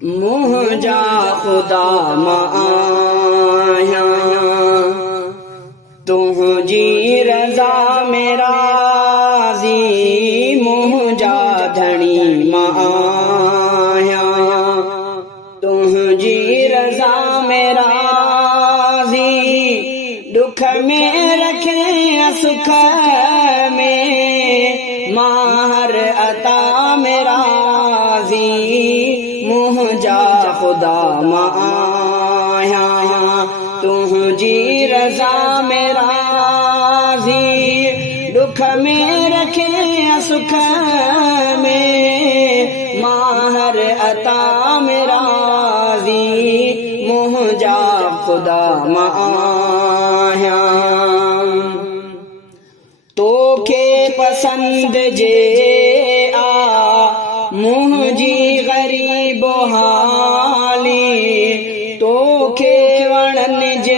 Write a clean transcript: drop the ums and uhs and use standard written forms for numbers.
मुझा खुदा माया तुझी रजा मेरा जी मुझा धनी माया तुझी रजा मेरा जी दुख में रखे सुख में माहर अता मेरा जी मुझा खुदा माया तुझी रजा मेरा जी दुख में रखे सुख में माहर अता मेरा जी मुझा खुदा माया तो के पसंद जे आ मुझी गरीब हाली तो के वणन जे